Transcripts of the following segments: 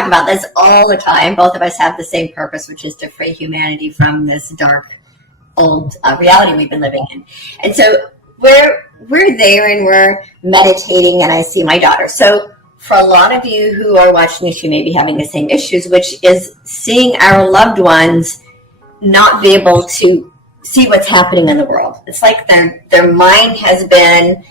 talk about this all the time. Both of us have the same purpose, which is to free humanity from this dark, old reality we've been living in. And so we're there and we're meditating, and I see my daughter. So for a lot of you who are watching this, you may be having the same issues, which is seeing our loved ones not be able to see what's happening in the world. It's like their mind has been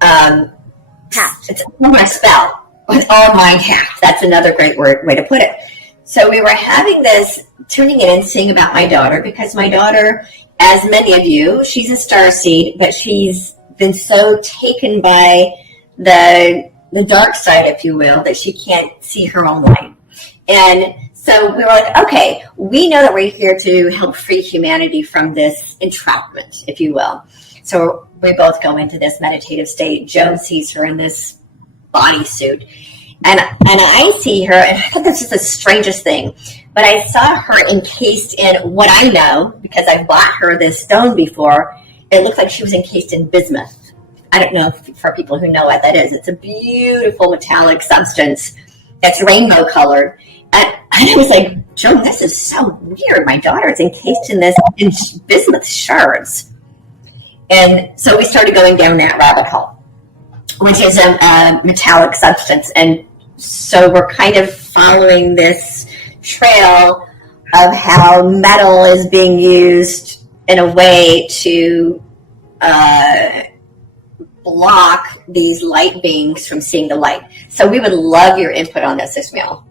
hacked. It's a spell with all mind hacked. That's another great way to put it. So we were having this, tuning in and seeing about my daughter, because my daughter, as many of you, she's a starseed, but she's been so taken by the dark side, if you will, that she can't see her own light. And so we were like, okay, we know that we're here to help free humanity from this entrapment, if you will. So we both go into this meditative state. Joan sees her in this bodysuit. And I see her, and I thought this is the strangest thing, but I saw her encased in what I know, because I've bought her this stone before. It looked like she was encased in bismuth. I don't know for people who know what that is. It's a beautiful metallic substance that's rainbow colored. And I was like, Joan, this is so weird. My daughter's encased in this in bismuth shards. And so we started going down that rabbit hole, which is a metallic substance. And so we're kind of following this trail of how metal is being used in a way to block these light beings from seeing the light. So we would love your input on this, Ismael.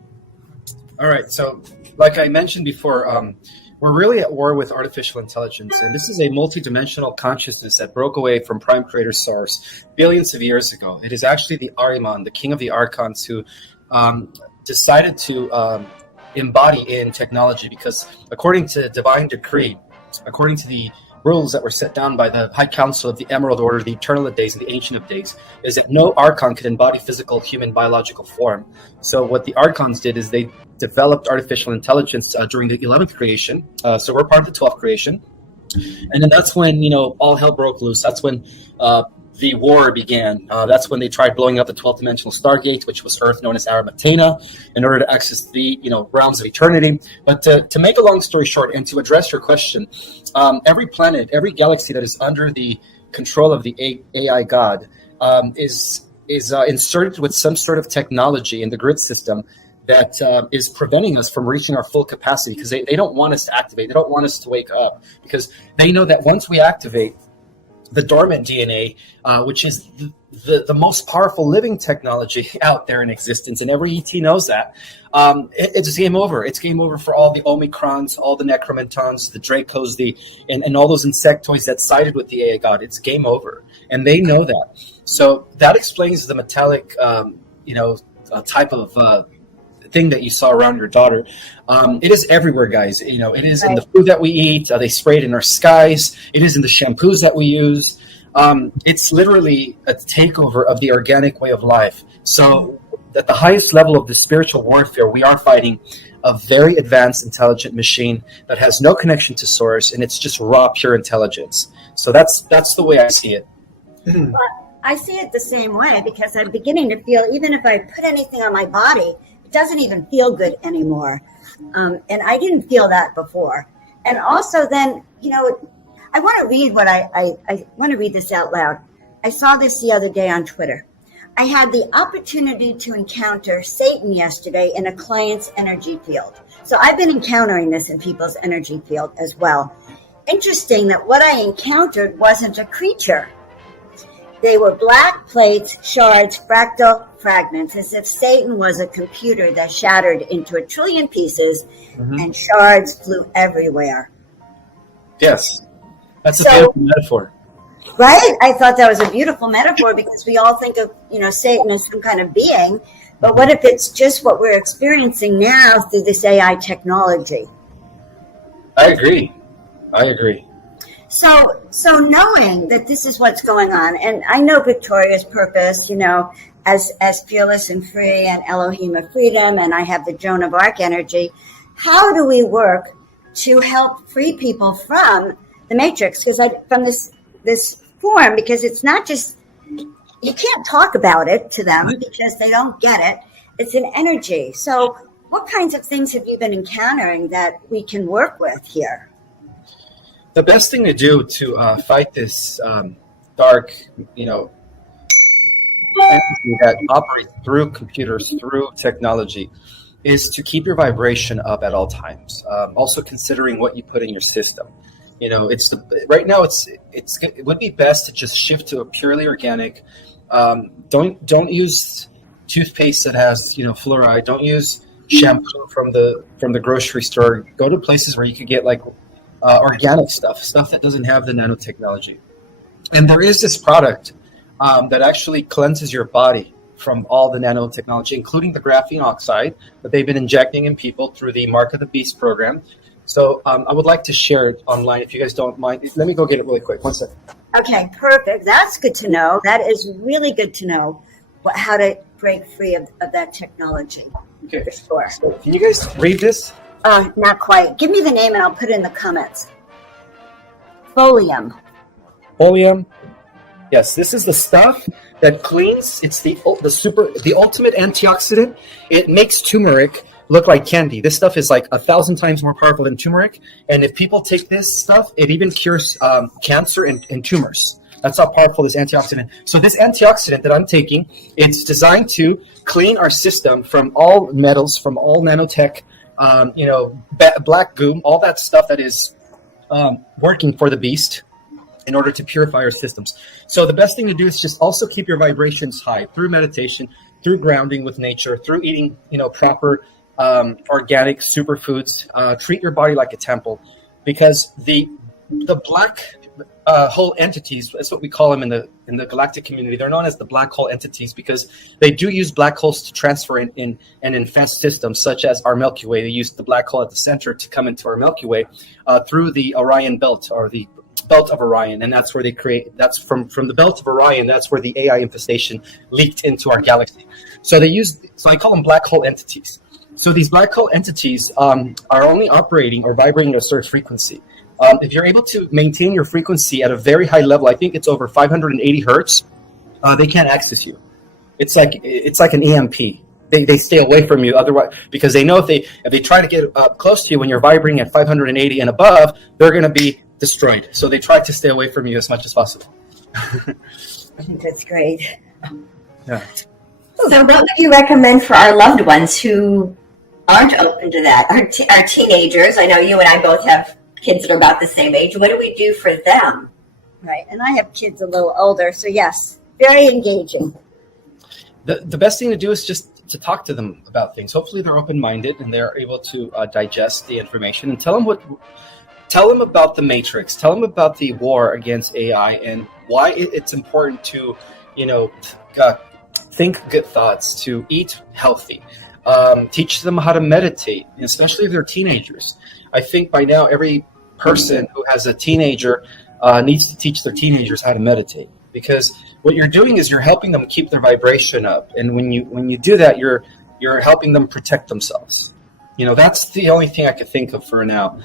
All right. So like I mentioned before, we're really at war with artificial intelligence, and this is a multidimensional consciousness that broke away from prime creator source billions of years ago. It is actually the Ahriman, the king of the archons, who decided to embody in technology, because according to divine decree, according to the rules that were set down by the High Council of the Emerald Order, the Eternal of Days, and the Ancient of Days, is that no archon could embody physical human biological form. So what the archons did is they developed artificial intelligence during the 11th creation. So we're part of the 12th creation. And then that's when, all hell broke loose. That's when the war began. That's when they tried blowing up the 12th dimensional Stargate, which was Earth, known as Aramatena, in order to access the, realms of eternity. But to make a long story short, and to address your question, every planet, every galaxy that is under the control of the AI god is inserted with some sort of technology in the grid system that is preventing us from reaching our full capacity, because they don't want us to activate. They don't want us to wake up, because they know that once we activate the dormant DNA, which is the most powerful living technology out there in existence, and every ET knows that, it's game over. It's game over for all the Omicrons, all the Necromentons, the Dracos, and all those insectoids that sided with the AI god. It's game over, and they know that. So that explains the metallic, type of thing that you saw around your daughter. It is everywhere, guys. It is in the food that we eat. They spray it in our skies. It is in the shampoos that we use. It's literally a takeover of the organic way of life. So at the highest level of the spiritual warfare, we are fighting a very advanced, intelligent machine that has no connection to source, and it's just raw, pure intelligence. So that's the way I see it. Well, I see it the same way, because I'm beginning to feel, even if I put anything on my body, it doesn't even feel good anymore. And I didn't feel that before. And also then, I want to read I want to read this out loud. I saw this the other day on Twitter. I had the opportunity to encounter Satan yesterday in a client's energy field. So I've been encountering this in people's energy field as well. Interesting that what I encountered wasn't a creature. They were black plates, shards, fractal fragments, as if Satan was a computer that shattered into a trillion pieces, and shards flew everywhere. Yes, that's a beautiful metaphor. Right? I thought that was a beautiful metaphor, because we all think of, Satan as some kind of being, but what if it's just what we're experiencing now through this AI technology? I agree. So knowing that this is what's going on, and I know Victoria's purpose, as fearless and free and Elohim of freedom, and I have the Joan of Arc energy, how do we work to help free people from the matrix? From this form, because it's not just, you can't talk about it to them because they don't get it. It's an energy. So what kinds of things have you been encountering that we can work with here? The best thing to do to fight this dark, entity that operates through computers, through technology, is to keep your vibration up at all times. Also considering what you put in your system. Right now it would be best to just shift to a purely organic. Don't use toothpaste that has fluoride. Don't use shampoo from the grocery store. Go to places where you can get like organic stuff that doesn't have the nanotechnology. And there is this product that actually cleanses your body from all the nanotechnology, including the graphene oxide that they've been injecting in people through the Mark of the Beast program. So I would like to share it online if you guys don't mind. Let me go get it really quick. One second. Okay, perfect. That's good to know. That is really good to know how to break free of that technology. Okay. For sure. So can you guys read this? Not quite. Give me the name and I'll put it in the comments. Folium. Oleum. Yes, this is the stuff that cleans. It's the ultimate antioxidant. It makes turmeric look like candy. This stuff is like 1,000 times more powerful than turmeric. And if people take this stuff, it even cures cancer and tumors. That's how powerful this antioxidant. So this antioxidant that I'm taking, it's designed to clean our system from all metals, from all nanotech, black goo, all that stuff that is working for the beast, in order to purify our systems. So the best thing to do is just also keep your vibrations high through meditation, through grounding with nature, through eating, proper organic superfoods. Treat your body like a temple, because the black hole entities, that's what we call them in the galactic community. They're known as the black hole entities because they do use black holes to transfer in and infest systems, such as our Milky Way. They use the black hole at the center to come into our Milky Way through the Orion belt, or the belt of Orion, and that's where they create. That's from the belt of Orion. That's where the AI infestation leaked into our galaxy. So I call them black hole entities. So these black hole entities are only operating or vibrating at a certain frequency. If you're able to maintain your frequency at a very high level, I think it's over 580 hertz, they can't access you. It's like an EMP. They stay away from you otherwise, because they know if they try to get close to you when you're vibrating at 580 and above, they're going to be destroyed. So they try to stay away from you as much as possible. I think that's great. Yeah. So what would you recommend for our loved ones who aren't open to that? Our teenagers, I know you and I both have kids that are about the same age. What do we do for them? Right. And I have kids a little older. So yes, very engaging. The best thing to do is just to talk to them about things. Hopefully they're open-minded and they're able to digest the information, and tell them about the Matrix. Tell them about the war against AI and why it's important to, think good thoughts, to eat healthy. Teach them how to meditate, especially if they're teenagers. I think by now every person who has a teenager needs to teach their teenagers how to meditate, because what you're doing is you're helping them keep their vibration up, and when you do that, you're helping them protect themselves. That's the only thing I could think of for now.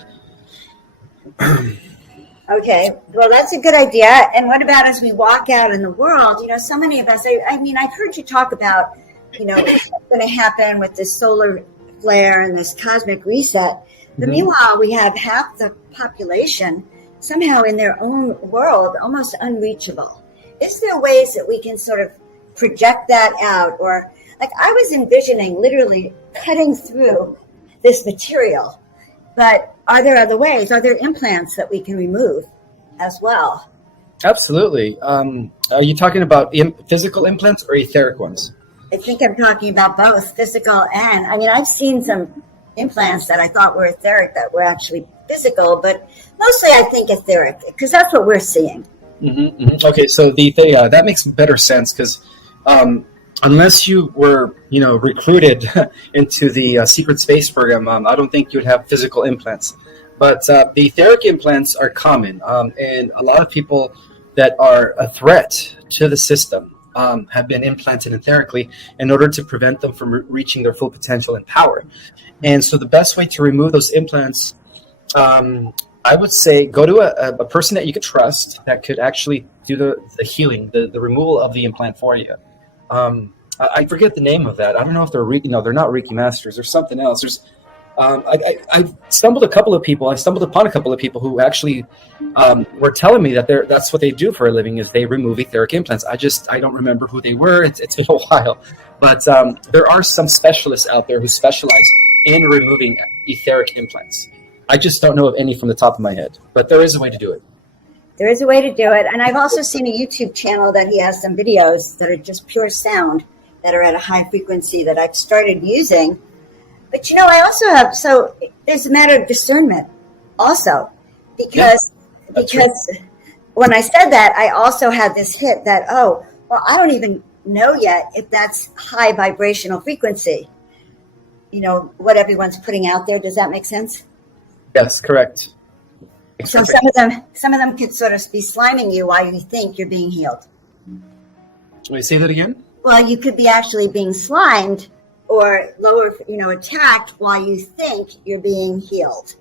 Okay, well, that's a good idea. And what about as we walk out in the world? So many of us, I've heard you talk about, what's going to happen with this solar flare and this cosmic reset. But meanwhile, we have half the population somehow in their own world, almost unreachable. Is there ways that we can sort of project that out? Or, like, I was envisioning literally cutting through this material. But are there other ways? Are there implants that we can remove as well? Absolutely. Are you talking about physical implants or etheric ones? I think I'm talking about both physical and, I've seen some implants that I thought were etheric that were actually physical, but mostly I think etheric, because that's what we're seeing. Okay, so that makes better sense, because unless you were, recruited into the secret space program, I don't think you would have physical implants. But the etheric implants are common, and a lot of people that are a threat to the system have been implanted etherically in order to prevent them from reaching their full potential and power. And so the best way to remove those implants, I would say go to a person that you could trust that could actually do the healing, the removal of the implant for you. I forget the name of that. I don't know if they're they're not Reiki masters. There's something else. There's I stumbled upon a couple of people who actually were telling me that that's what they do for a living is they remove etheric implants. I don't remember who they were. It's been a while, but there are some specialists out there who specialize in removing etheric implants. I just don't know of any from the top of my head, but there is a way to do it. There is a way to do it. And I've also seen a YouTube channel that he has some videos that are just pure sound that are at a high frequency that I've started using. But, I also have, so there's a matter of discernment also, because when I said that, I also had this hit that, I don't even know yet if that's high vibrational frequency, what everyone's putting out there. Does that make sense? Yes, correct. So some of them could sort of be sliming you while you think you're being healed. Wait, say that again? Well, you could be actually being slimed or attacked while you think you're being healed.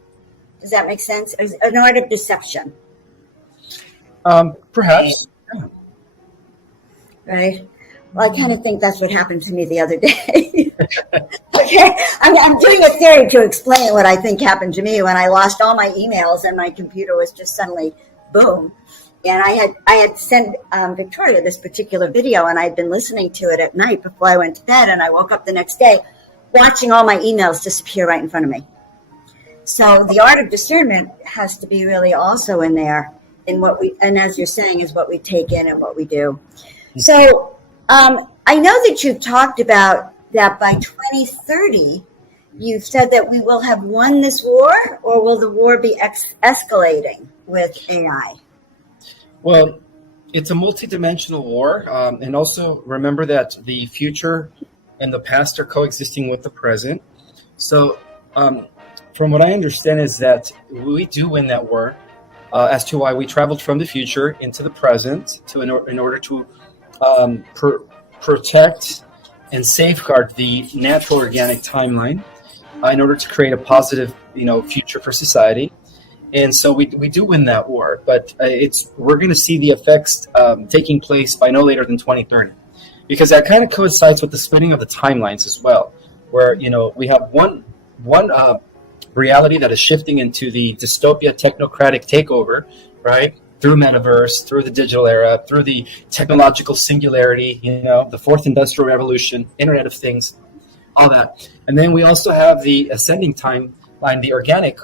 Does that make sense? It's an art of deception. Perhaps. Yeah. Right? Well, I kind of think that's what happened to me the other day. Okay, I'm doing a theory to explain what I think happened to me when I lost all my emails and my computer was just suddenly boom. And I had sent Victoria this particular video, and I'd been listening to it at night before I went to bed, and I woke up the next day watching all my emails disappear right in front of me. So the art of discernment has to be really also in there in and as you're saying, is what we take in and what we do. So I know that you've talked about that by 2030, you've said that we will have won this war, or will the war be escalating with AI? Well, it's a multidimensional war, and also remember that the future and the past are coexisting with the present. So, from what I understand is that we do win that war, as to why we traveled from the future into the present in order to protect and safeguard the natural organic timeline, in order to create a positive, future for society. And so we do win that war, but we're going to see the effects taking place by no later than 2030, because that kind of coincides with the splitting of the timelines as well, where we have one reality that is shifting into the dystopia technocratic takeover, right? Through metaverse, through the digital era, through the technological singularity, the fourth industrial revolution, Internet of Things, all that. And then we also have the ascending timeline, the organic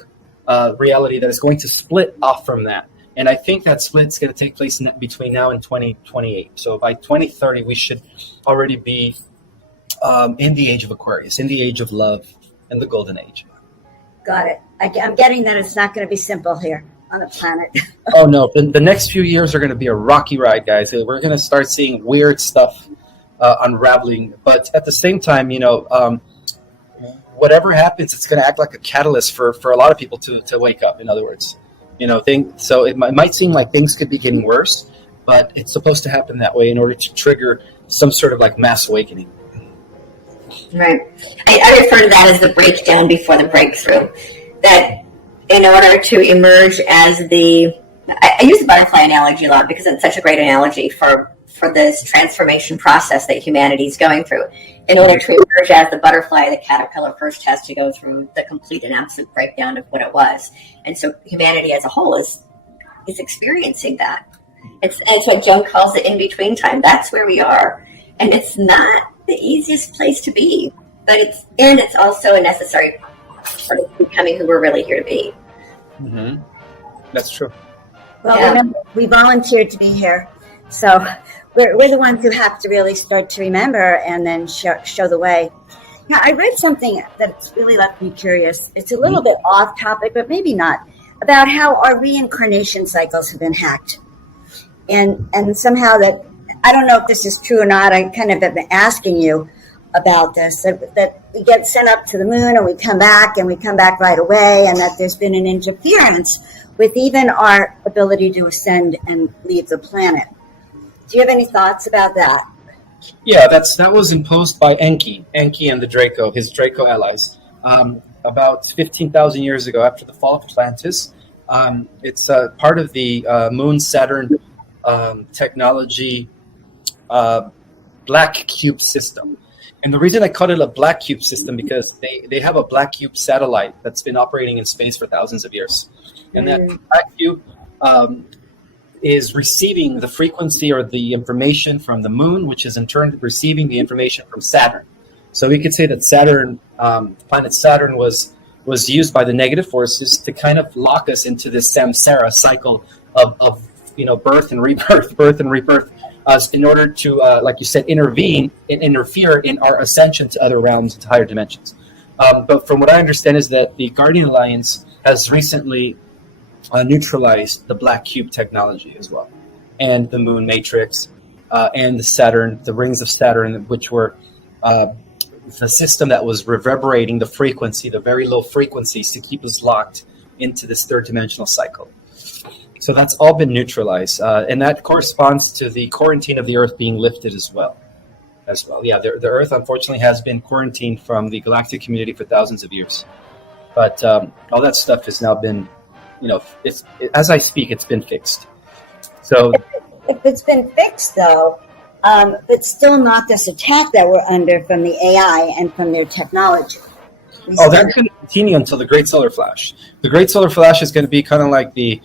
reality that is going to split off from that. And I think that split's going to take place between now and 2028. So by 2030, we should already be in the age of Aquarius, in the age of love, and the golden age. Got it. I'm getting that it's not going to be simple here on the planet. Oh, no. The next few years are going to be a rocky ride, guys. We're going to start seeing weird stuff unraveling. But at the same time, whatever happens, it's going to act like a catalyst for a lot of people to wake up, in other words. So it might seem like things could be getting worse, but it's supposed to happen that way in order to trigger some sort of like mass awakening. Right. I refer to that as the breakdown before the breakthrough. That in order to emerge as I use the butterfly analogy a lot because it's such a great analogy for this transformation process that humanity is going through. In order to emerge as the butterfly, the caterpillar first has to go through the complete and absolute breakdown of what it was. And so humanity as a whole is experiencing that. It's what Joan calls the in-between time. That's where we are. And it's not the easiest place to be, but it's also a necessary part of becoming who we're really here to be. Mm-hmm. That's true. Well, remember, we volunteered to be here, so we're the ones who have to really start to remember and then show the way. Now, I read something that's really left me curious. It's a little bit off topic, but maybe not, about how our reincarnation cycles have been hacked, and somehow that. I don't know if this is true or not. I kind of have been asking you about this, that we get sent up to the moon and we come back right away, and that there's been an interference with even our ability to ascend and leave the planet. Do you have any thoughts about that? Yeah, that was imposed by Enki and the Draco, his Draco allies, about 15,000 years ago after the fall of Atlantis. It's part of the Moon-Saturn technology black cube system. And the reason I call it a black cube system because they have a black cube satellite that's been operating in space for thousands of years. And that black cube is receiving the frequency or the information from the moon, which is in turn receiving the information from Saturn. So we could say that Saturn, planet Saturn was used by the negative forces to kind of lock us into this samsara cycle of birth and rebirth, in order to, like you said, intervene and interfere in our ascension to other realms, to higher dimensions. But from what I understand is that the Guardian Alliance has recently neutralized the black cube technology as well, and the moon matrix, and the rings of Saturn, which were the system that was reverberating the frequency, the very low frequencies, to keep us locked into this third dimensional cycle. So that's all been neutralized, and that corresponds to the quarantine of the Earth being lifted as well. Yeah, the Earth unfortunately has been quarantined from the galactic community for thousands of years, but all that stuff has now been, as I speak, it's been fixed. So if it's been fixed, though, but still not this attack that we're under from the AI and from their technology. That's going to continue until the Great Solar Flash. The Great Solar Flash is going to be kind of like the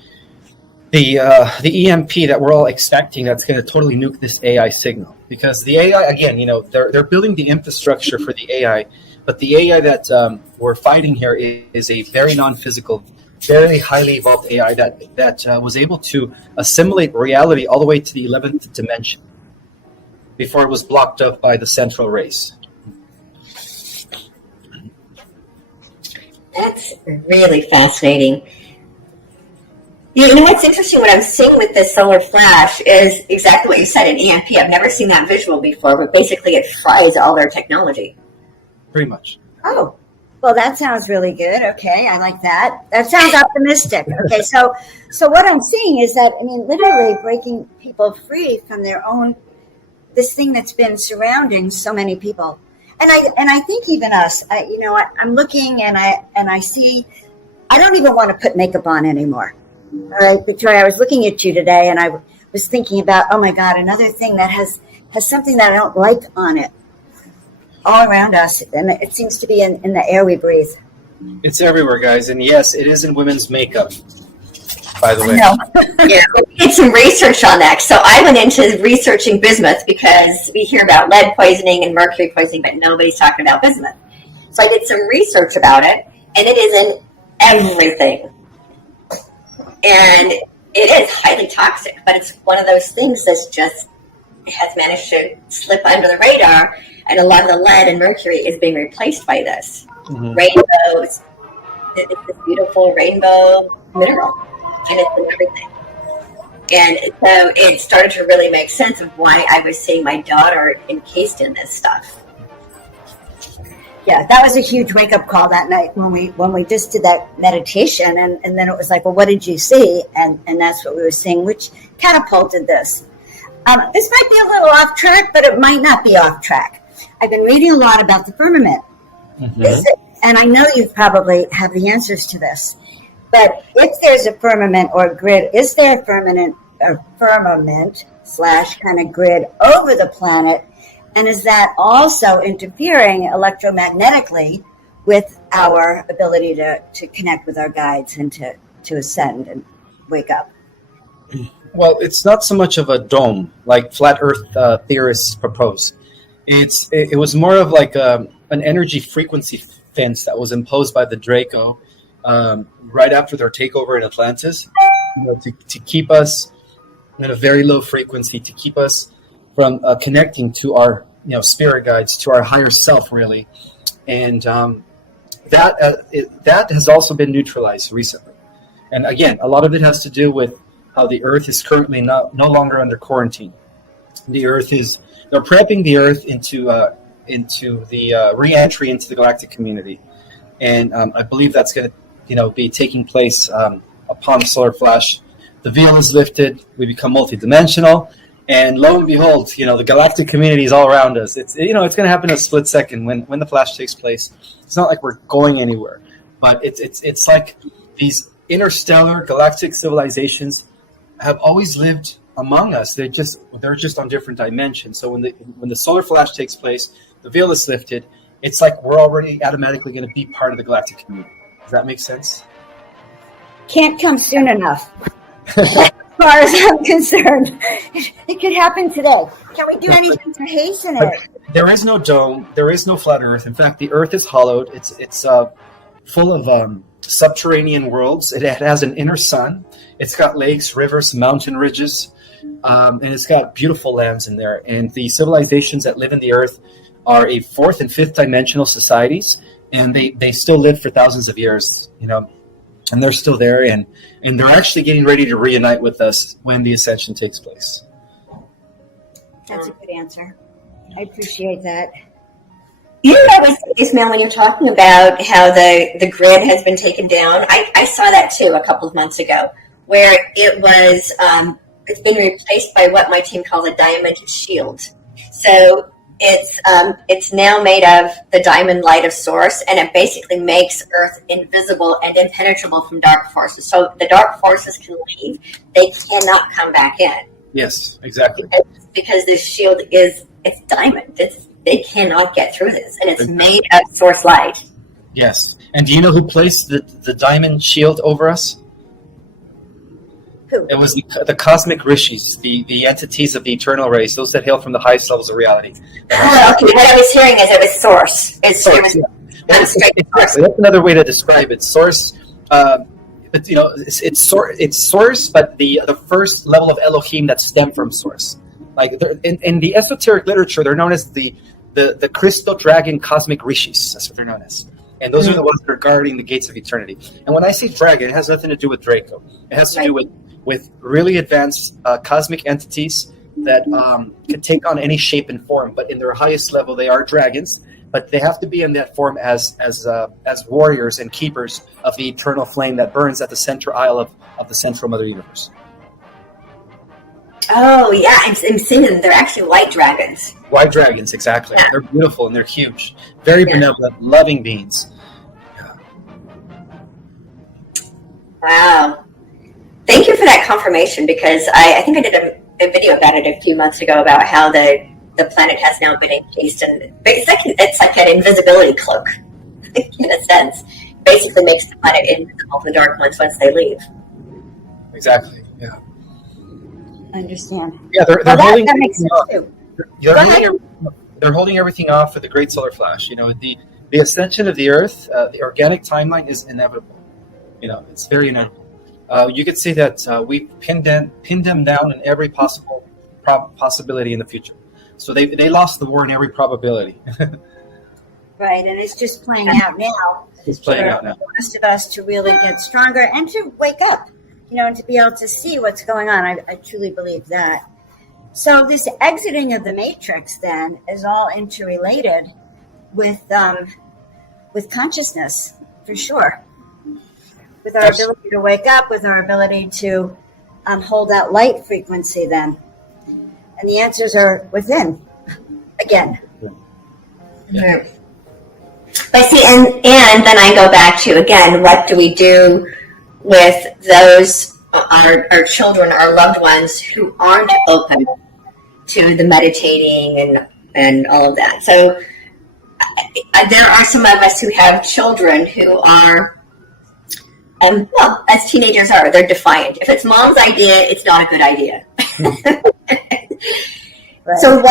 EMP that we're all expecting. That's going to totally nuke this AI signal, because the AI, again, they're building the infrastructure for the AI, but the AI that we're fighting here is a very non-physical, very highly evolved AI that was able to assimilate reality all the way to the 11th dimension before it was blocked up by the central race. That's really fascinating. You know what's interesting? What I'm seeing with this solar flash is exactly what you said, an EMP. I've never seen that visual before, but basically it fries all their technology. Pretty much. Oh, well, that sounds really good. Okay, I like that. That sounds optimistic. Okay, so what I'm seeing is that, literally breaking people free from their own, this thing that's been surrounding so many people. And I think even us, you know what, I'm looking and I see, I don't even want to put makeup on anymore. All right, Victoria, I was looking at you today and I was thinking about, oh my God, another thing that has something that I don't like on it, all around us. And it seems to be in the air we breathe. It's everywhere, guys. And yes, it is in women's makeup, by the way. No. Yeah, we did some research on that. So I went into researching bismuth because we hear about lead poisoning and mercury poisoning, but nobody's talking about bismuth. So I did some research about it, and it is in everything. And it is highly toxic, but it's one of those things that's just has managed to slip under the radar, and a lot of the lead and mercury is being replaced by this. Mm-hmm. Rainbows, it's this beautiful rainbow mineral, and it's in everything. And so it started to really make sense of why I was seeing my daughter encased in this stuff. Yeah, that was a huge wake-up call that night when we just did that meditation, and then it was like, well, what did you see? And that's what we were seeing, which catapulted this. This might be a little off track, but it might not be off track. I've been reading a lot about the firmament, and I know you probably have the answers to this. But if there's a firmament or a grid, is there a firmament / kind of grid over the planet? And is that also interfering electromagnetically with our ability to connect with our guides and to ascend and wake up? Well, it's not so much of a dome like flat Earth theorists propose. It was more of like an energy frequency fence that was imposed by the Draco right after their takeover in Atlantis, to keep us at a very low frequency, to keep us from connecting to our spirit guides, to our higher self, really. And that has also been neutralized recently. And again, a lot of it has to do with how the Earth is currently no longer under quarantine. They're prepping the Earth into the re-entry into the galactic community. And I believe that's going to be taking place upon the solar flash. The veil is lifted, we become multidimensional, and lo and behold, the galactic community is all around us. It's going to happen in a split second when the flash takes place. It's not like we're going anywhere, but it's like these interstellar galactic civilizations have always lived among us. They're just on different dimensions. So when the solar flash takes place, the veil is lifted. It's like we're already automatically going to be part of the galactic community. Does that make sense? Can't come soon enough. As far as I'm concerned, it could happen today. Can we do anything to hasten it? There is no dome. There is no flat Earth. In fact, the Earth is hollowed. It's full of subterranean worlds. It has an inner sun. It's got lakes, rivers, mountain ridges, and it's got beautiful lands in there. And the civilizations that live in the Earth are a fourth and fifth dimensional societies, and they still live for thousands of years, and they're still there, and they're actually getting ready to reunite with us when the ascension takes place. That's a good answer. I appreciate that. Ismael, when you're talking about how the grid has been taken down, I saw that too a couple of months ago, where it was it's been replaced by what my team calls a diamond shield. So it's now made of the diamond light of source, and it basically makes Earth invisible and impenetrable from dark forces. So the dark forces can leave; they cannot come back in. Yes, exactly. Because this shield it's diamond. They cannot get through this, and it's made of source light. Yes. And do you know who placed the diamond shield over us? Who? It was the cosmic rishis, the entities of the eternal race, those that hail from the highest levels of reality. Okay, what I was hearing is it was source. It was That's another way to describe it. Source. It's source, but the first level of Elohim that stemmed from source. Like in the esoteric literature, they're known as the crystal dragon cosmic rishis. That's what they're known as. And those are the ones that are guarding the gates of eternity. And when I say dragon, it has nothing to do with Draco. It has to do with really advanced cosmic entities that can take on any shape and form. But in their highest level, they are dragons. But they have to be in that form as warriors and keepers of the eternal flame that burns at the center aisle of the central Mother Universe. Oh, yeah. I'm seeing that they're actually white dragons. White dragons, exactly. Yeah. They're beautiful and they're huge. Very benevolent, loving beings. Yeah. Wow. Thank you for that confirmation, because I think I did a video about it a few months ago about how the planet has now been encased in, it's like an invisibility cloak, in a sense. Basically makes the planet invisible to the dark ones once they leave. Exactly, yeah. I understand. Yeah, they're holding that makes sense too. They're holding everything off for the Great Solar Flash. The ascension of the Earth, the organic timeline is inevitable. It's very inevitable. You could say that we pinned them down in every possible possibility in the future. So they lost the war in every probability. Right, and it's just playing out now. It's playing out now. For the rest of us to really get stronger and to wake up, and to be able to see what's going on. I truly believe that. So this exiting of the matrix then is all interrelated with consciousness, for sure. With our ability to wake up, with our ability to hold that light frequency then. And the answers are within, again. Yeah. But see, and then I go back to, again, what do we do with those, our children, our loved ones who aren't open to the meditating and all of that. So there are some of us who have children who are, as teenagers are, they're defiant. If it's mom's idea, it's not a good idea. Right. So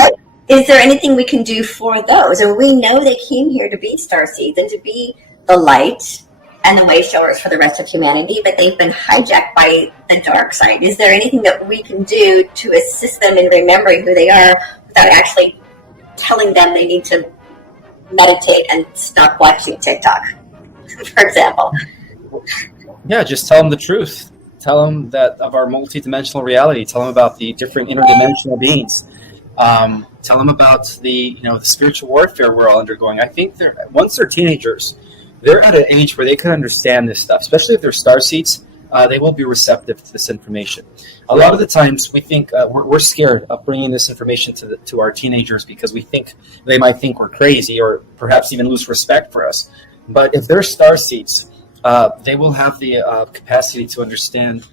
is there anything we can do for those? Or we know they came here to be starseeds and to be the light and the way showers for the rest of humanity, but they've been hijacked by the dark side. Is there anything that we can do to assist them in remembering who they are without actually telling them they need to meditate and stop watching TikTok, for example? Yeah, just tell them the truth. Tell them that of our multidimensional reality. Tell them about the different interdimensional beings. Tell them about the spiritual warfare we're all undergoing. I think once they're teenagers, they're at an age where they can understand this stuff, especially if they're starseeds. They will be receptive to this information. A lot of the times we think we're scared of bringing this information to our teenagers because we think they might think we're crazy or perhaps even lose respect for us. But if they're starseeds, they will have the capacity to understand,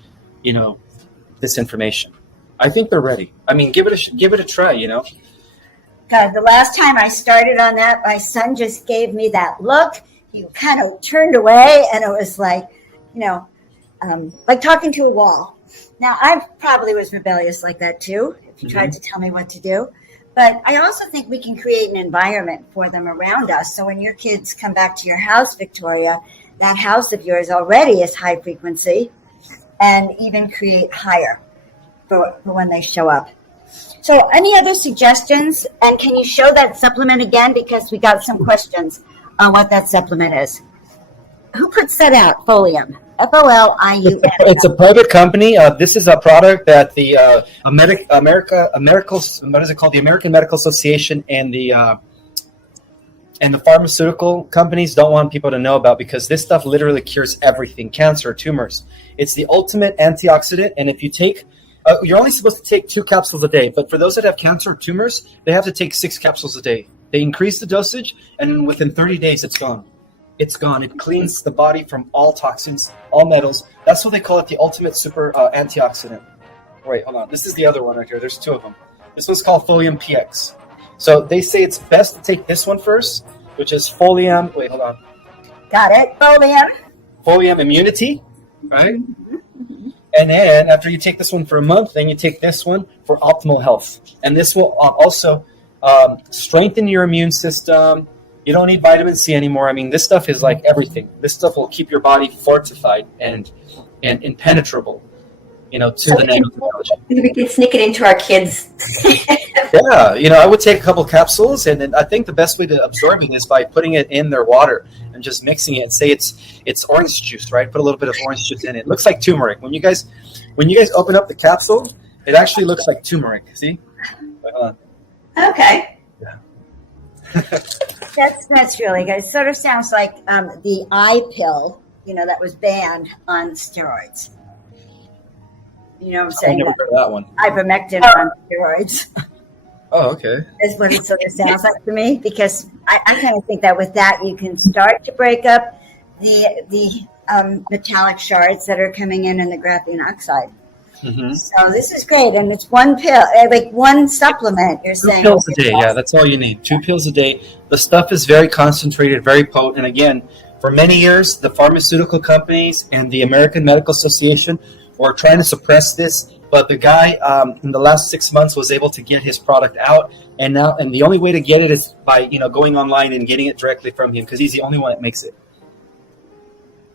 this information. I think they're ready. I mean, give it a try. God, the last time I started on that, my son just gave me that look. He kind of turned away, and it was like, like talking to a wall. Now, I probably was rebellious like that too, if you tried to tell me what to do. But I also think we can create an environment for them around us. So when your kids come back to your house, Victoria, that house of yours already is high frequency, and even create higher for when they show up. So any other suggestions? And can you show that supplement again? Because we got some questions on what that supplement is. Who puts that out? Folium. Folium. It's a private company. This is a product that the the American Medical Association and the pharmaceutical companies don't want people to know about, because this stuff literally cures everything, cancer, tumors. It's the ultimate antioxidant, and if you take, you're only supposed to take 2 capsules a day, but for those that have cancer or tumors, they have to take 6 capsules a day. They increase the dosage, and within 30 days, it's gone. It's gone. It cleans the body from all toxins, all metals. That's what they call it, the ultimate super antioxidant. Wait, hold on. This is the other one right here. There's 2 of them. This one's called Folium PX. So they say it's best to take this one first, which is Folium. Wait, hold on. Got it. Folium. Folium Immunity, right? And then after you take this one for a month, then you take this one for optimal health. And this will also strengthen your immune system. You don't need vitamin C anymore. I mean, this stuff is like everything. This stuff will keep your body fortified and impenetrable, to the nanotechnology. We can sneak it into our kids. Yeah, I would take a couple capsules, and then I think the best way to absorb it is by putting it in their water and just mixing it. And say it's orange juice, right? Put a little bit of orange juice in it. It looks like turmeric. When you guys open up the capsule, it actually looks like turmeric. See? Wait, hold on. Okay. That's really good. It sort of sounds like the eye pill, that was banned on steroids. You know what I'm saying? I never heard of that one. Ivermectin on steroids. Oh, okay. Is what it sort of sounds like to me, because I kind of think that with that you can start to break up the metallic shards that are coming in the graphene oxide. Mm-hmm. So this is great, and it's one pill, like one supplement. You're saying 2 pills a day. Yeah, that's all you need. 2 pills a day. The stuff is very concentrated, very potent. And again, for many years, the pharmaceutical companies and the American Medical Association were trying to suppress this. But the guy in the last 6 months was able to get his product out, and the only way to get it is by going online and getting it directly from him, because he's the only one that makes it.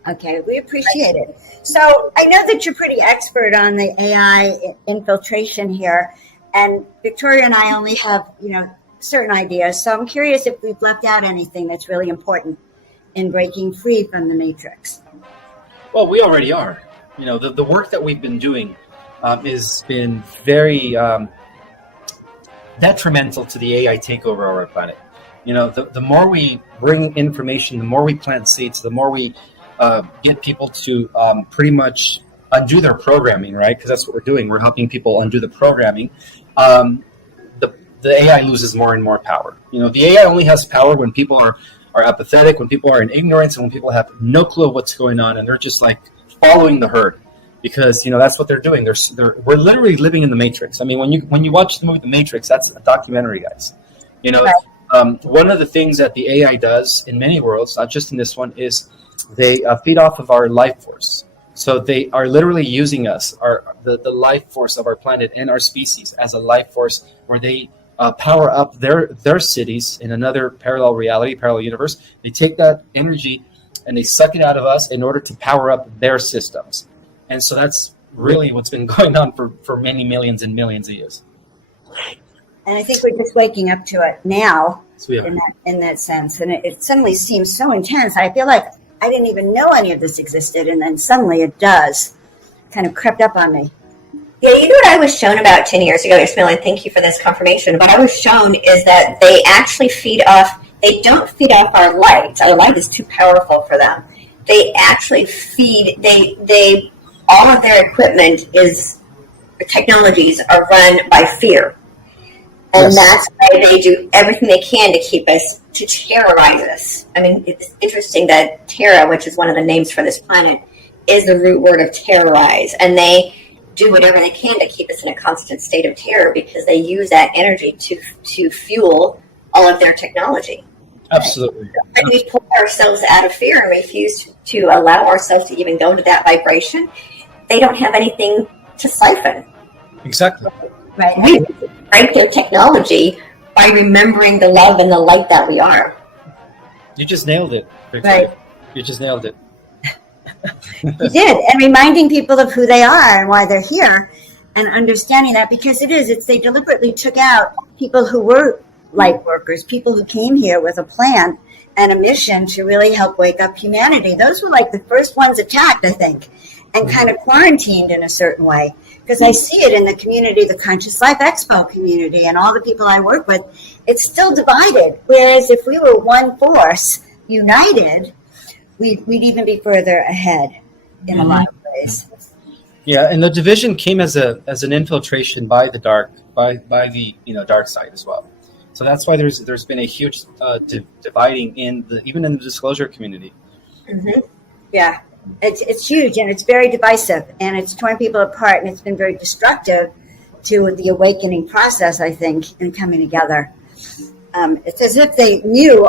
Okay, we appreciate it. So I know that you're pretty expert on the AI infiltration here, and Victoria and I only have, certain ideas. So I'm curious if we've left out anything that's really important in breaking free from the matrix. Well, we already are. The work that we've been doing has been very detrimental to the AI takeover of our planet. The more we bring information, the more we plant seeds, the more we get people to pretty much undo their programming, right? Because that's what we're doing. We're helping people undo the programming. The AI loses more and more power. The AI only has power when people are apathetic, when people are in ignorance, and when people have no clue of what's going on, and they're just like following the herd. Because that's what they're doing. We're literally living in the Matrix. I mean, when you watch the movie The Matrix, that's a documentary, guys. One of the things that the AI does in many worlds, not just in this one, is they feed off of our life force. So they are literally using us, the life force of our planet and our species, as a life force where they power up their cities in another parallel reality, parallel universe. They take that energy and they suck it out of us in order to power up their systems. And so that's really what's been going on for many millions and millions of years. And I think we're just waking up to it now, so in that sense. And it suddenly seems so intense. I feel like I didn't even know any of this existed, and then suddenly it does. Kind of crept up on me. Yeah, what I was shown about 10 years ago, Ismael, and thank you for this confirmation. What I was shown is that they actually they don't feed off our light. Our light is too powerful for them. They actually they all of their equipment technologies are run by fear. And that's why they do everything they can to keep us, to terrorize us. I mean, it's interesting that Terra, which is one of the names for this planet, is the root word of terrorize. And they do whatever they can to keep us in a constant state of terror because they use that energy to fuel all of their technology. Absolutely. When we pull ourselves out of fear and refuse to allow ourselves to even go into that vibration, they don't have anything to siphon. Exactly. Right. We break their technology by remembering the love and the light that we are. You just nailed it, Right. You just nailed it. You did, and reminding people of who they are and why they're here, and understanding that because they deliberately took out people who were light workers, people who came here with a plan and a mission to really help wake up humanity. Those were like the first ones attacked, I think, and kind of quarantined in a certain way. Because I see it in the community, the Conscious Life Expo community, and all the people I work with, it's still divided. Whereas if we were one force, united, we'd even be further ahead in a lot of ways. Yeah, and the division came as an infiltration by the dark dark side as well. So that's why there's been a huge dividing even in the disclosure community. Mm-hmm. Yeah, it's huge and it's very divisive and it's torn people apart and it's been very destructive to the awakening process, I think, in coming together. It's as if they knew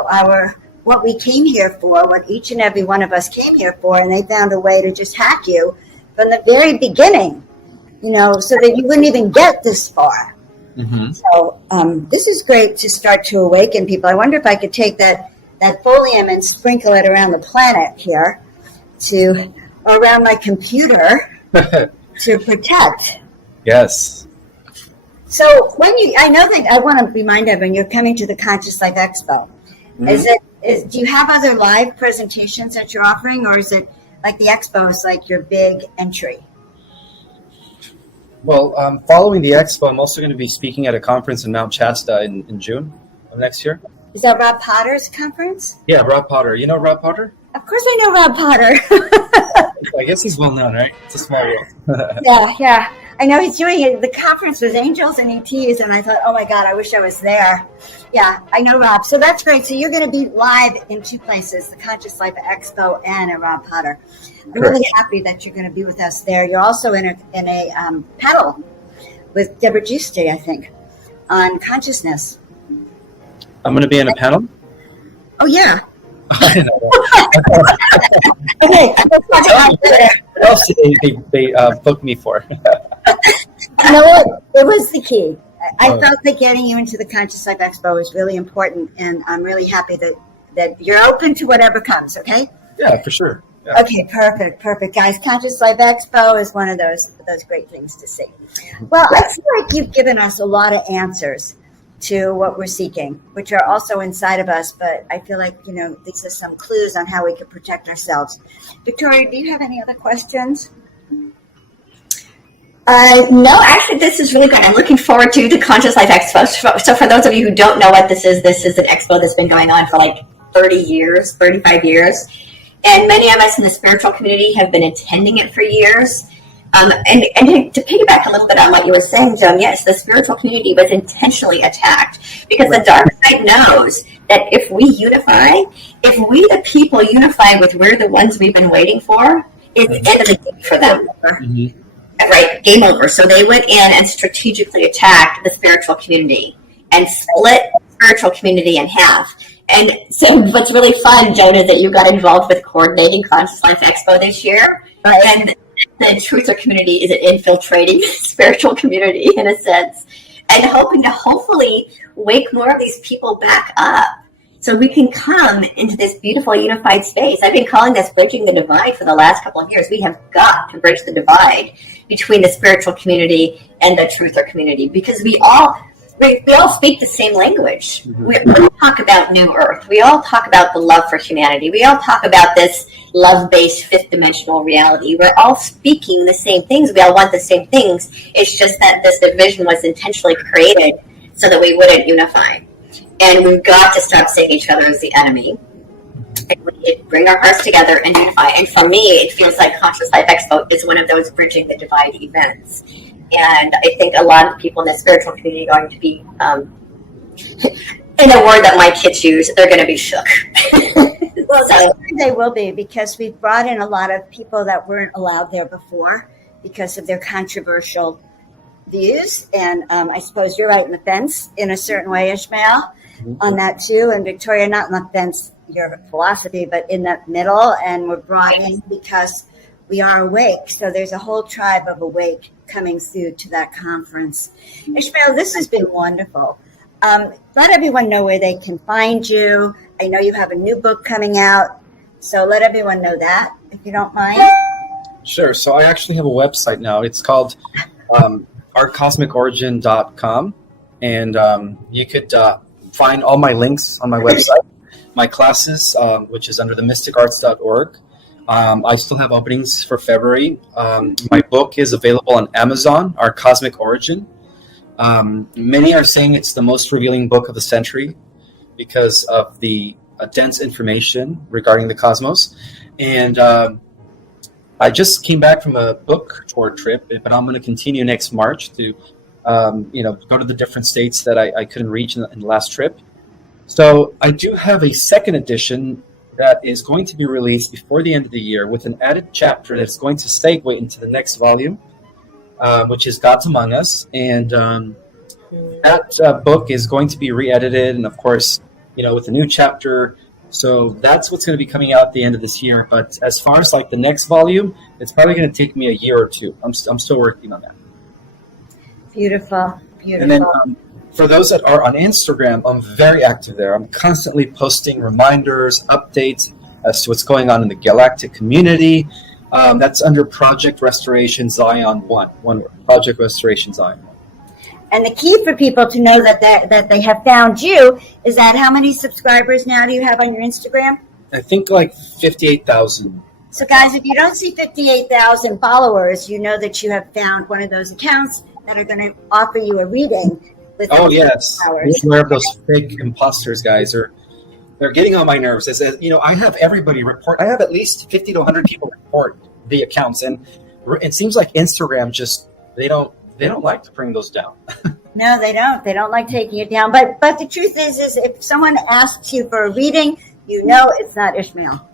what we came here for, what each and every one of us came here for, and they found a way to just hack you from the very beginning, so that you wouldn't even get this far. Mm-hmm. So this is great to start to awaken people. I wonder if I could take that folium and sprinkle it around the planet here or around my computer to protect. Yes. So I know that I want to remind everyone you're coming to the Conscious Life Expo. Mm-hmm. Do you have other live presentations that you're offering, or is it like the expo is like your big entry? Well, following the expo, I'm also going to be speaking at a conference in Mount Shasta in June of next year. Is that Rob Potter's conference? Yeah, Rob Potter. You know Rob Potter? Of course I know Rob Potter. I guess he's well known, right? It's a small world. Yeah. I know he's doing it. The conference was Angels and ETs, and I thought, oh my God, I wish I was there. Yeah, I know Rob. So that's great. So you're going to be live in two places, the Conscious Life Expo and at Rob Potter. I'm really happy that you're going to be with us there. You're also in a panel with Deborah Giusti, I think, on consciousness. I'm going to be in a panel? Oh, yeah. I know. Okay. What else did they booked me for? You know what? It was the key. I felt that getting you into the Conscious Life Expo was really important, and I'm really happy that you're open to whatever comes, okay? Yeah, for sure. Yeah. Okay, perfect. Guys, Conscious Life Expo is one of those great things to see. Well, I feel like you've given us a lot of answers to what we're seeking, which are also inside of us, but I feel like, these are some clues on how we can protect ourselves. Victoria, do you have any other questions? No, actually, this is really good. I'm looking forward to the Conscious Life Expo. So for those of you who don't know what this is an expo that's been going on for like 35 years. And many of us in the spiritual community have been attending it for years. And to piggyback a little bit on what you were saying, Joan, yes, the spiritual community was intentionally attacked because the dark side knows that if we unify, if we the people unify with we're the ones we've been waiting for, it's the end of the day for them. Mm-hmm. Right, game over. So they went in and strategically attacked the spiritual community and split the spiritual community in half. And so what's really fun, Joan, is that you got involved with coordinating Conscious Life Expo this year. Right. And the truther community is infiltrating the spiritual community in a sense and hoping to hopefully wake more of these people back up so we can come into this beautiful unified space. I've been calling this bridging the divide for the last couple of years. We have got to bridge the divide between the spiritual community and the truther community because we all speak the same language. Mm-hmm. We all talk about New Earth. We all talk about the love for humanity. We all talk about this love-based fifth dimensional reality. We're all speaking the same things. We all want the same things. It's just that this division was intentionally created so that we wouldn't unify. And we've got to stop seeing each other as the enemy. And we bring our hearts together and unify. And for me, it feels like Conscious Life Expo is one of those bridging the divide events. And I think a lot of people in the spiritual community are going to be, in a word that my kids use, they're going to be shook. Well, they will be because we've brought in a lot of people that weren't allowed there before because of their controversial views. And I suppose you're right in the fence in a certain way, Ishmael, on that too. And Victoria, not in the fence, your philosophy, but in the middle. And we're brought in because we are awake. So there's a whole tribe of awake coming through to that conference. Ishmael, this has been wonderful. Let everyone know where they can find you. I know you have a new book coming out, so let everyone know that, if you don't mind. Sure. So I actually have a website now. It's called ourcosmicorigin.com, and you could find all my links on my website. My classes, which is under themysticarts.org. I still have openings for February. My book is available on Amazon, Our Cosmic Origin. Many are saying it's the most revealing book of the century because of the dense information regarding the cosmos. And I just came back from a book tour trip, but I'm going to continue next March to go to the different states that I couldn't reach in the last trip. So I do have a second edition that is going to be released before the end of the year with an added chapter that's going to segue into the next volume, which is Gods Among Us. And that book is going to be re-edited and, of course, with a new chapter. So that's what's going to be coming out at the end of this year. But as far as like the next volume, it's probably going to take me a year or two. I'm still working on that. Beautiful. And then for those that are on Instagram, I'm very active there. I'm constantly posting reminders, updates as to what's going on in the galactic community. That's under Project Restoration Zion 1. One word, Project Restoration Zion 1. And the key for people to know that they have found you is that how many subscribers now do you have on your Instagram? I think like 58,000. So guys, if you don't see 58,000 followers, you know that you have found one of those accounts that are going to offer you a reading. Oh, yes. Beware of those fake imposters, guys. They're getting on my nerves. As I have everybody report. I have at least 50 to 100 people report the accounts, and it seems like Instagram just they don't like to bring those down. No, they don't. They don't like taking it down. But the truth is if someone asks you for a reading, it's not Ishmael.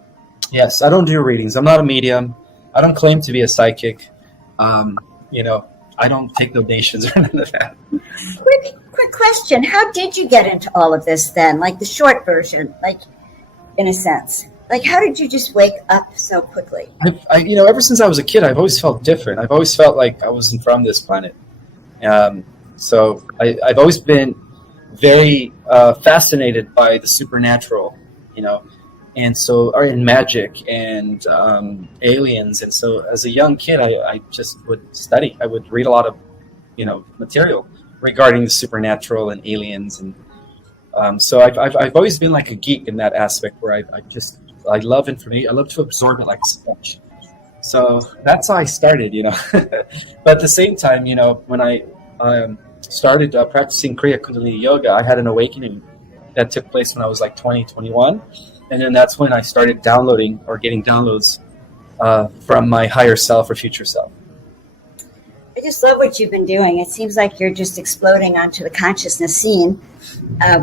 Yes, I don't do readings. I'm not a medium. I don't claim to be a psychic. I don't take donations or none of that. Quick question. How did you get into all of this then? Like the short version, like in a sense. Like how did you just wake up so quickly? Ever since I was a kid, I've always felt different. I've always felt like I wasn't from this planet. So I've always been very fascinated by the supernatural, and so in magic and aliens. And so as a young kid, I just would study. I would read a lot of, material regarding the supernatural and aliens. And so I've always been like a geek in that aspect where I love information. I love to absorb it like a sponge. So that's how I started, But at the same time, when I started practicing Kriya Kundalini Yoga, I had an awakening that took place when I was like 20, 21. And then that's when I started downloading or getting downloads from my higher self or future self. I just love what you've been doing. It seems like you're just exploding onto the consciousness scene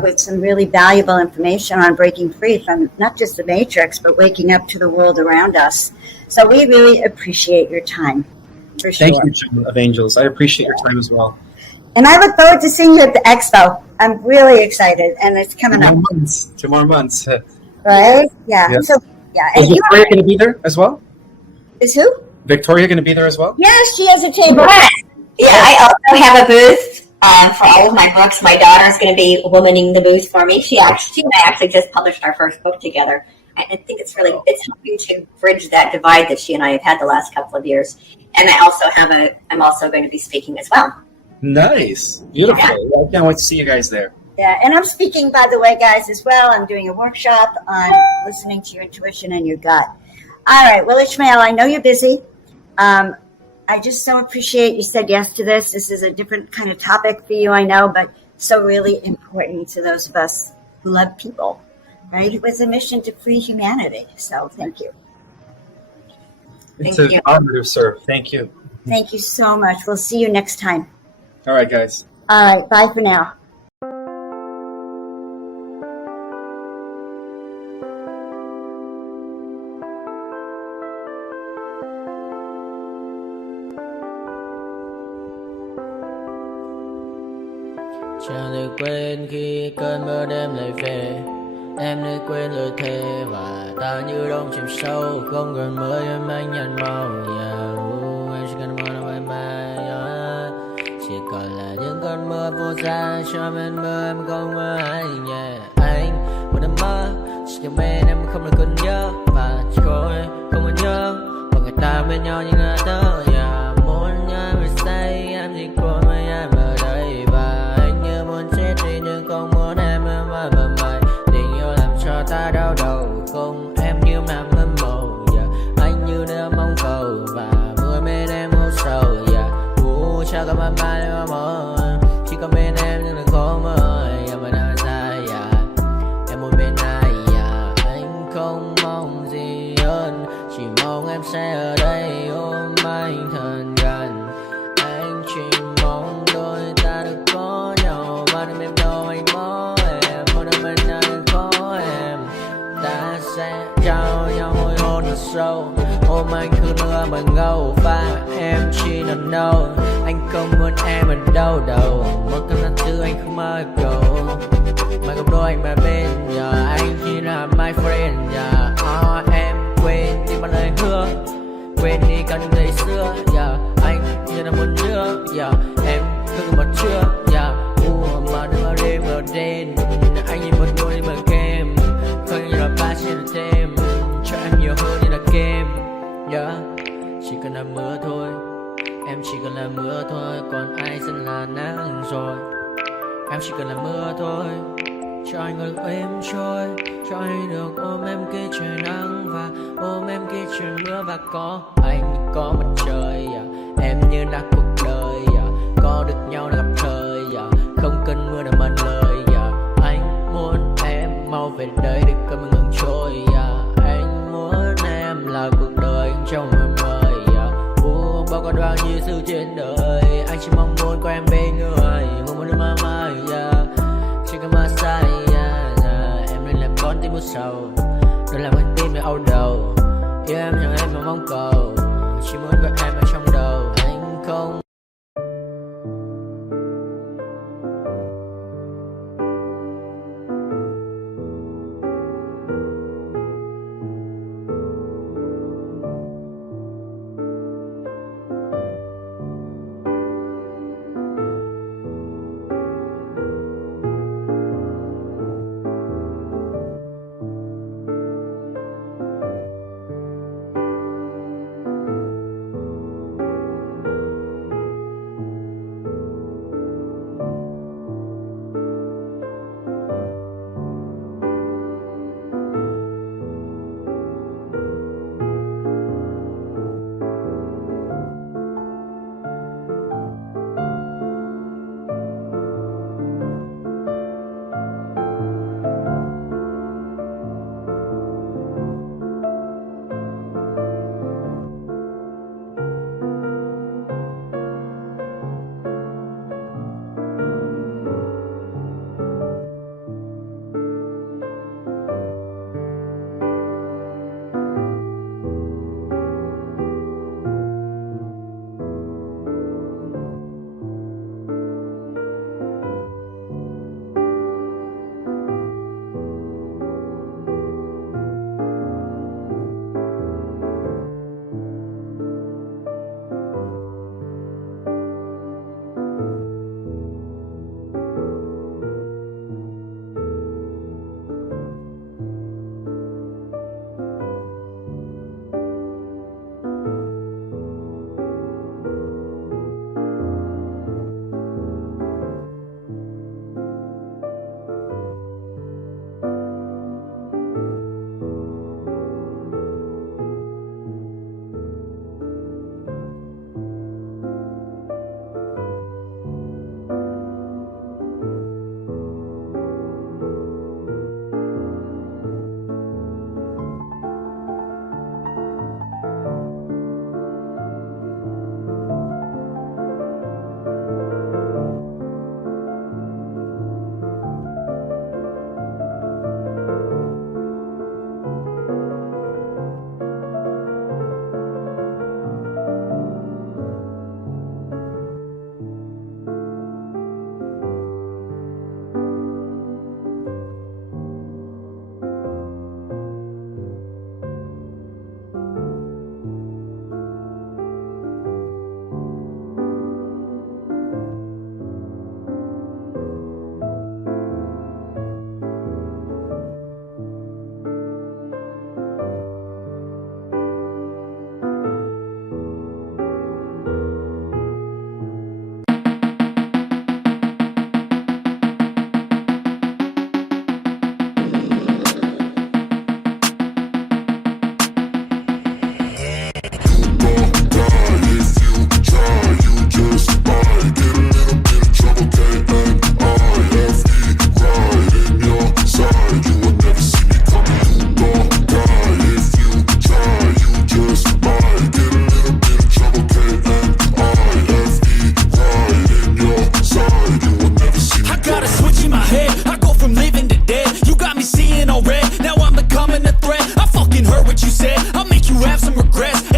with some really valuable information on breaking free from not just the matrix, but waking up to the world around us. So we really appreciate your time, for sure. Thank you, Joan of Angels. I appreciate your time as well. And I look forward to seeing you at the expo. I'm really excited, and it's coming up. 2 more months. Right? Yeah. Yes. So, yeah. Is Victoria going to be there as well? Is who? Victoria going to be there as well? Yes, she has a table. Yeah, I also have a booth for all of my books. My daughter's going to be womaning the booth for me. She and I actually just published our first book together. I think it's helping to bridge that divide that she and I have had the last couple of years. And I'm also going to be speaking as well. Nice. Beautiful. Yeah. I can't wait to see you guys there. Yeah, and I'm speaking, by the way, guys, as well. I'm doing a workshop on listening to your intuition and your gut. All right. Well, Ismael, I know you're busy. I just so appreciate you said yes to this. This is a different kind of topic for you, I know, but so really important to those of us who love people, right? It was a mission to free humanity. So thank you. It's an honor to serve. Thank you. Thank you so much. We'll see you next time. All right, guys. All right. Bye for now. Chẳng thể quên khi cơn mưa đêm lại về. Em đã quên lời thề và ta như đông chìm sâu. Không còn mới em anh nhận màu. Em chỉ cần mơ đâu em bay. Chỉ còn là những cơn mưa vô giá cho bên mơ em không mơ anh. Anh một đêm mơ chỉ cần bên em không được cơn nhớ và chỉ có em không muốn nhớ. Và người ta bên nhau như ngã tớ. Muốn nhớ về say em chỉ có mấy em ở đây và anh như muốn chết đi nhưng không muốn em mơ mày. Tình yêu làm cho ta đau đầu không em như nằm ngâm màu. Anh như đang mong cầu và mưa bên em u sầu. Chắc có mai mai mà mơ chỉ có bên em nhưng đừng có mơ. Em vẫn đang dài em muốn bên ai anh không mong gì hơn chỉ mong em sẽ ở đây ôm anh thật gần. Anh chỉ mong đôi ta được có nhau mà đừng em đâu anh có em muốn ở bên anh có em. Ta sẽ trao nhau môi hôn thật sâu ôm anh cứ nữa mà ngâu và em chỉ nằm đâu. Anh không muốn em ở đâu đâu một cơn nắng thứ anh không mơ cầu mà gặp đôi anh mà bên anh chỉ là my friend em quên đi bao lời hứa quên đi cả những ngày xưa anh như là muốn nhớ em cứ một trưa mà đêm vào đêm ở đêm anh nhìn một đôi mà kem không như là ba trên thêm cho em nhiều hơn như là kem chỉ cần là mưa thôi. Em chỉ cần là mưa thôi, còn ai sẽ là nắng rồi. Em chỉ cần là mưa thôi, cho anh được êm trôi, cho anh được ôm em kia trời nắng và ôm em kia trời mưa và có anh có mặt trời. Em như là cuộc đời, có được nhau là gặp thời, không cần mưa để mần lời. Anh muốn em mau về đây để cơn mưa ngừng trôi. Anh muốn em là cuộc đời trong mơ mời. Bao còn bao nhiêu sự trên đời anh chỉ mong muốn có em bên người không muốn được mơ mơ chỉ cần mơ say em nên làm con tim u sầu đừng làm con tim để đau đầu yêu em chẳng em mà mong cầu chỉ muốn có em ở trong đầu anh không.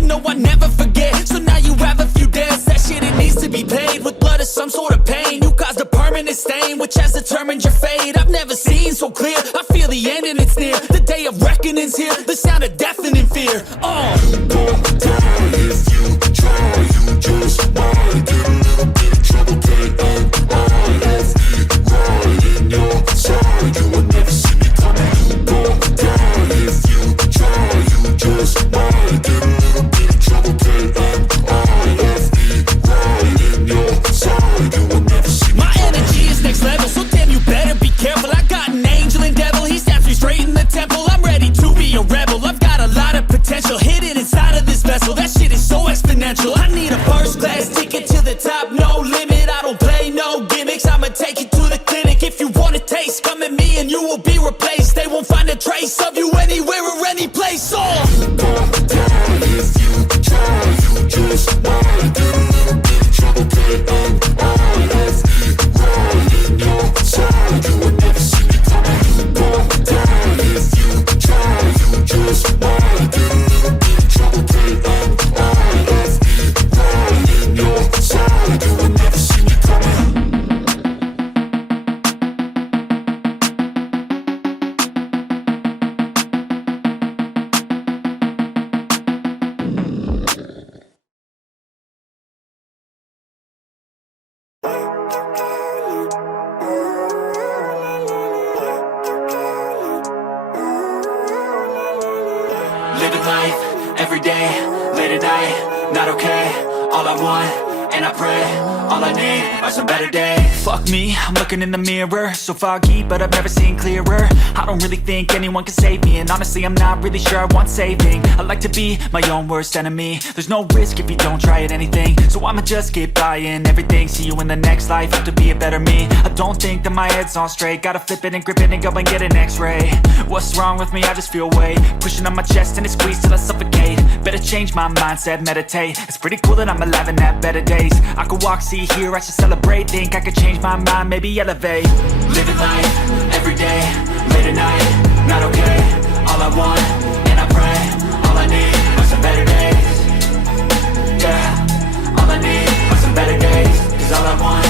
no, I never forget. So now you have a few debts, that shit it needs to be paid with blood or some sort of pain. You caused a permanent stain, which has determined your fate. I've never seen so clear, I feel the end and it's near. The day of reckoning's here, the sound of deafening fear. You won't die if you try, you just might get a little bit of trouble, K-N-I-F-E, right in your side, you will never see me coming. You won't die if you try, you just might get a little bit of trouble, K-N-I-F-E, right in your side, you will never see me My coming. energy is next level, so damn you better be careful. I got an angel and devil, he stabs me straight in the temple. I'm ready to be a rebel, I've got a lot of potential hidden inside of this vessel. That shit is so exponential. I need a first class ticket to the top, no limit. I don't play no gimmicks, I'ma take you to the clinic. If you want a taste, come at me and you will be replaced. They won't find a trace of you anywhere or any place. You won't die if you try, you just might get a little bit of trouble, K-N-I-F-E, right in your side, you will never see me coming. You won't die if you try, you just might get a little bit of trouble, K-N-I-F-E, right in your side, you will never see me coming. Living life, every day, late at night, not okay. All I want, and I pray, all I need are some better days. Fuck me, I'm looking in the mirror, so foggy, but I've never seen clearer. I don't really think anyone can save me, and honestly I'm not really sure I want saving. I like to be my own worst enemy. There's no risk if you don't try at anything, so I'ma just get buying everything. See you in the next life, have to be a better me. I don't think that my head's on straight, gotta flip it and grip it and go and get an x-ray. What's wrong with me? I just feel weight pushing on my chest and it squeezes till I suffocate. Better change my mindset, meditate. It's pretty cool that I'm alive and have better days. I could walk, see, hear, I should celebrate. Think I could change my mind, maybe elevate. Living life, every day, late at night, not okay. All I want, and I pray, all I need are some better days. Yeah, all I need are some better days. Cause all I want,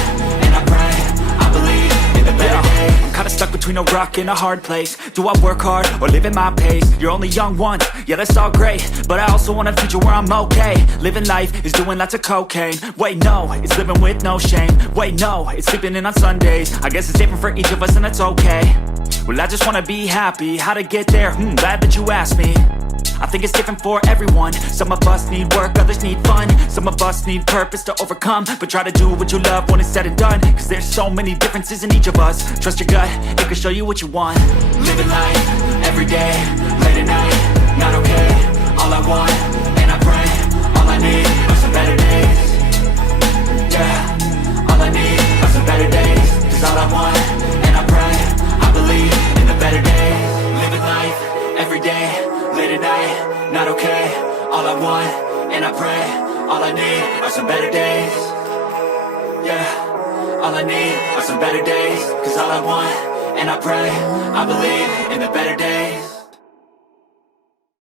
and I pray, I believe in the better days. I'm kinda stuck between a rock and a hard place. Do I work hard or live at my pace? You're only young once, yeah that's all great, but I also want a future where I'm okay. Living life is doing lots of cocaine. Wait no, it's living with no shame. Wait no, it's sleeping in on Sundays. I guess it's different for each of us and that's okay. Well I just wanna be happy, how to get there? Glad that you asked me. I think it's different for everyone. Some of us need work, others need fun. Some of us need purpose to overcome. But try to do what you love when it's said and done. Cause there's so many differences in each of us. Trust your gut, it can show you what you want. Living life, every day, late at night, not okay. All I want, and I pray, all I need are some better days. Yeah, all I need are some better days. Cause all I want, and I pray, I believe in the better days. Living life, every day, late at night, not okay. All I want, and I pray, all I need are some better days. Yeah, all I need are some better days. Cause all I want, and I pray, I believe in the better days.